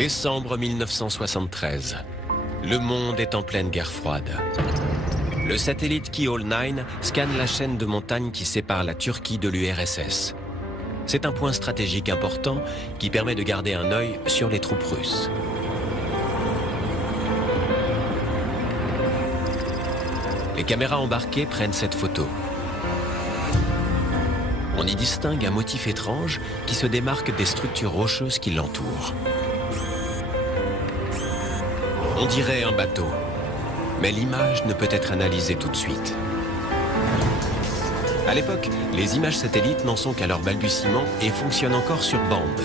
Décembre 1973. Le monde est en pleine guerre froide. Le satellite Keyhole 9 scanne la chaîne de montagnes qui sépare la Turquie de l'URSS. C'est un point stratégique important qui permet de garder un œil sur les troupes russes. Les caméras embarquées prennent cette photo. On y distingue un motif étrange qui se démarque des structures rocheuses qui l'entourent. On dirait un bateau, mais l'image ne peut être analysée tout de suite. À l'époque, les images satellites n'en sont qu'à leur balbutiement et fonctionnent encore sur bande.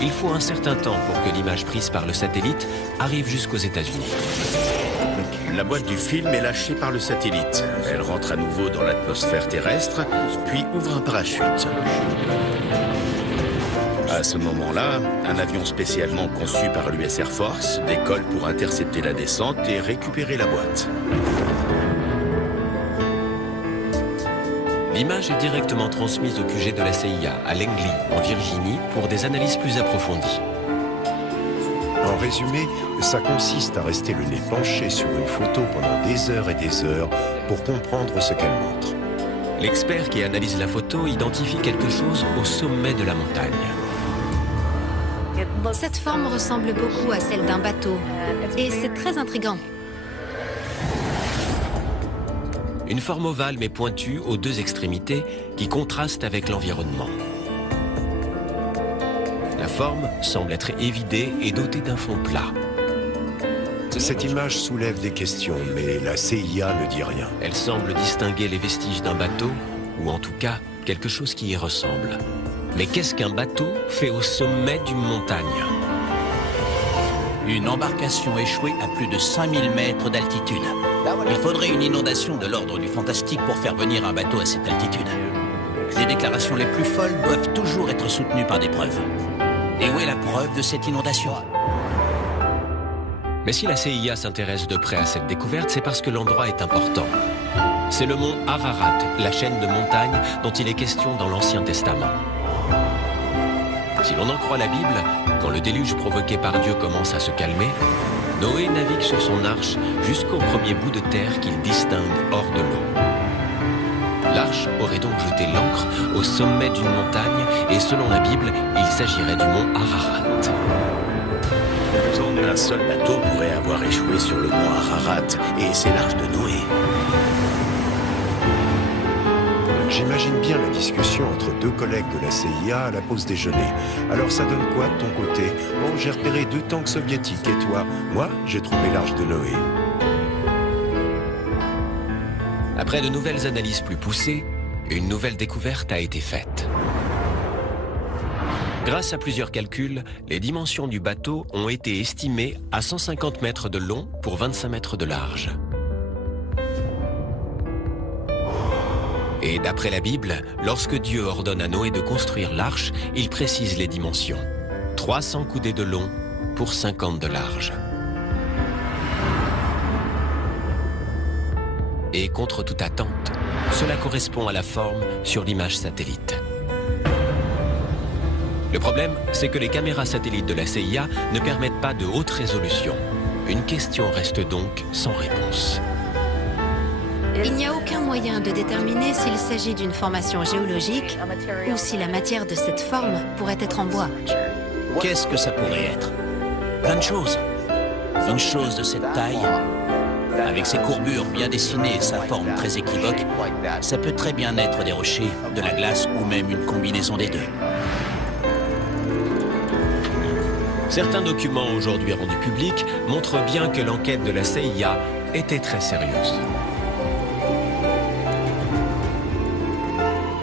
Il faut un certain temps pour que l'image prise par le satellite arrive jusqu'aux États-Unis. La boîte du film est lâchée par le satellite. Elle rentre à nouveau dans l'atmosphère terrestre, puis ouvre un parachute. À ce moment-là, un avion spécialement conçu par l'US Air Force décolle pour intercepter la descente et récupérer la boîte. L'image est directement transmise au QG de la CIA à Langley, en Virginie, pour des analyses plus approfondies. En résumé, ça consiste à rester le nez penché sur une photo pendant des heures et des heures pour comprendre ce qu'elle montre. L'expert qui analyse la photo identifie quelque chose au sommet de la montagne. Cette forme ressemble beaucoup à celle d'un bateau et c'est très intriguant. Une forme ovale mais pointue aux deux extrémités qui contraste avec l'environnement. La forme semble être évidée et dotée d'un fond plat. Cette image soulève des questions, mais la CIA ne dit rien. Elle semble distinguer les vestiges d'un bateau, ou en tout cas, quelque chose qui y ressemble. Mais qu'est-ce qu'un bateau fait au sommet d'une montagne? Une embarcation échouée à plus de 5000 mètres d'altitude. Il faudrait une inondation de l'ordre du fantastique pour faire venir un bateau à cette altitude. Les déclarations les plus folles doivent toujours être soutenues par des preuves. Et où est la preuve de cette inondation? Mais si la CIA s'intéresse de près à cette découverte, c'est parce que l'endroit est important. C'est le mont Ararat, la chaîne de montagnes dont il est question dans l'Ancien Testament. Si l'on en croit la Bible, quand le déluge provoqué par Dieu commence à se calmer, Noé navigue sur son arche jusqu'au premier bout de terre qu'il distingue hors de l'eau. L'arche aurait donc jeté l'ancre au sommet d'une montagne et selon la Bible, il s'agirait du mont Ararat. Un seul bateau pourrait avoir échoué sur le mont Ararat et c'est l'arche de Noé. J'imagine bien la discussion entre deux collègues de la CIA à la pause déjeuner. Alors ça donne quoi de ton côté? Bon, j'ai repéré 2 tanks soviétiques et toi? Moi, j'ai trouvé l'arche de Noé. Après de nouvelles analyses plus poussées, une nouvelle découverte a été faite. Grâce à plusieurs calculs, les dimensions du bateau ont été estimées à 150 mètres de long pour 25 mètres de large. Et d'après la Bible, lorsque Dieu ordonne à Noé de construire l'arche, il précise les dimensions. 300 coudées de long pour 50 de large. Et contre toute attente, cela correspond à la forme sur l'image satellite. Le problème, c'est que les caméras satellites de la CIA ne permettent pas de haute résolution. Une question reste donc sans réponse. Il n'y a aucun moyen de déterminer s'il s'agit d'une formation géologique ou si la matière de cette forme pourrait être en bois. Qu'est-ce que ça pourrait être? Plein de choses. Une chose de cette taille, avec ses courbures bien dessinées et sa forme très équivoque, ça peut très bien être des rochers, de la glace ou même une combinaison des deux. Certains documents aujourd'hui rendus publics montrent bien que l'enquête de la CIA était très sérieuse.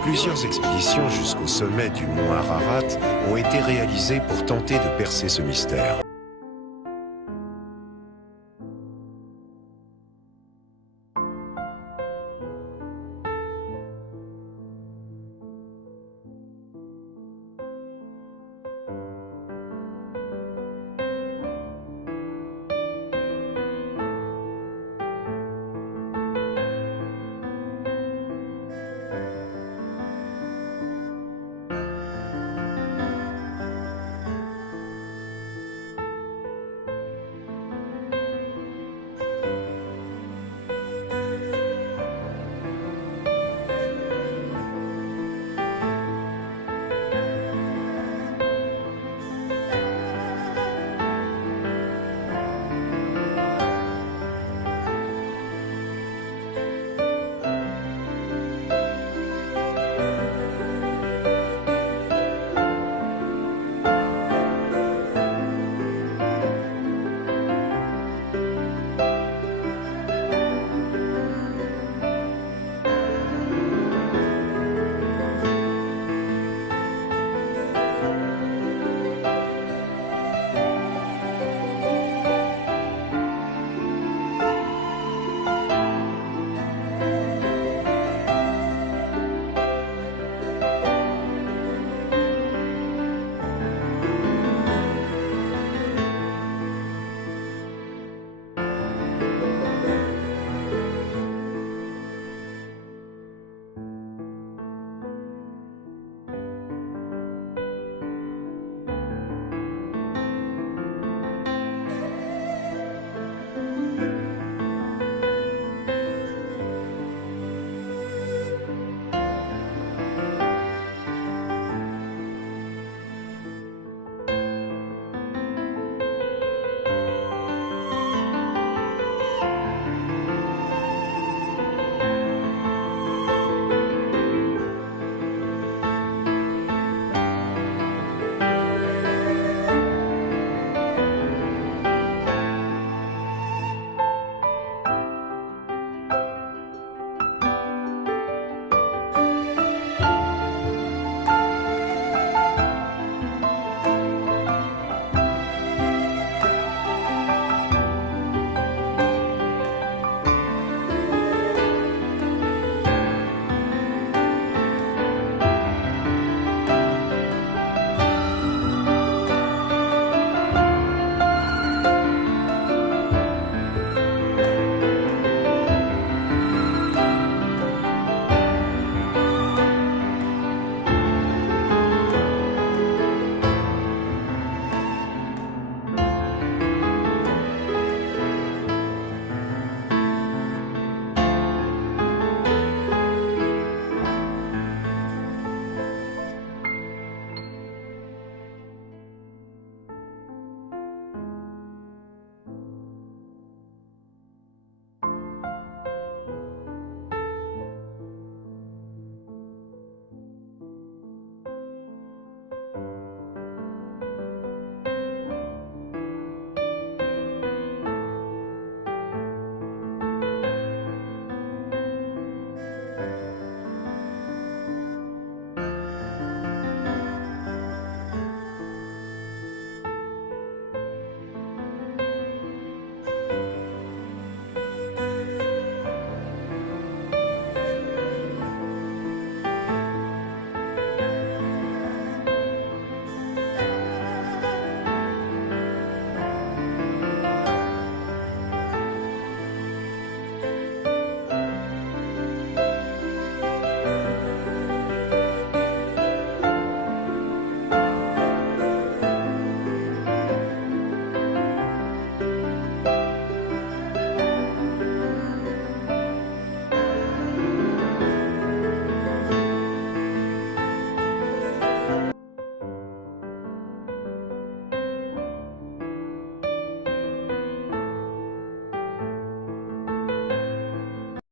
Plusieurs expéditions jusqu'au sommet du mont Ararat ont été réalisées pour tenter de percer ce mystère.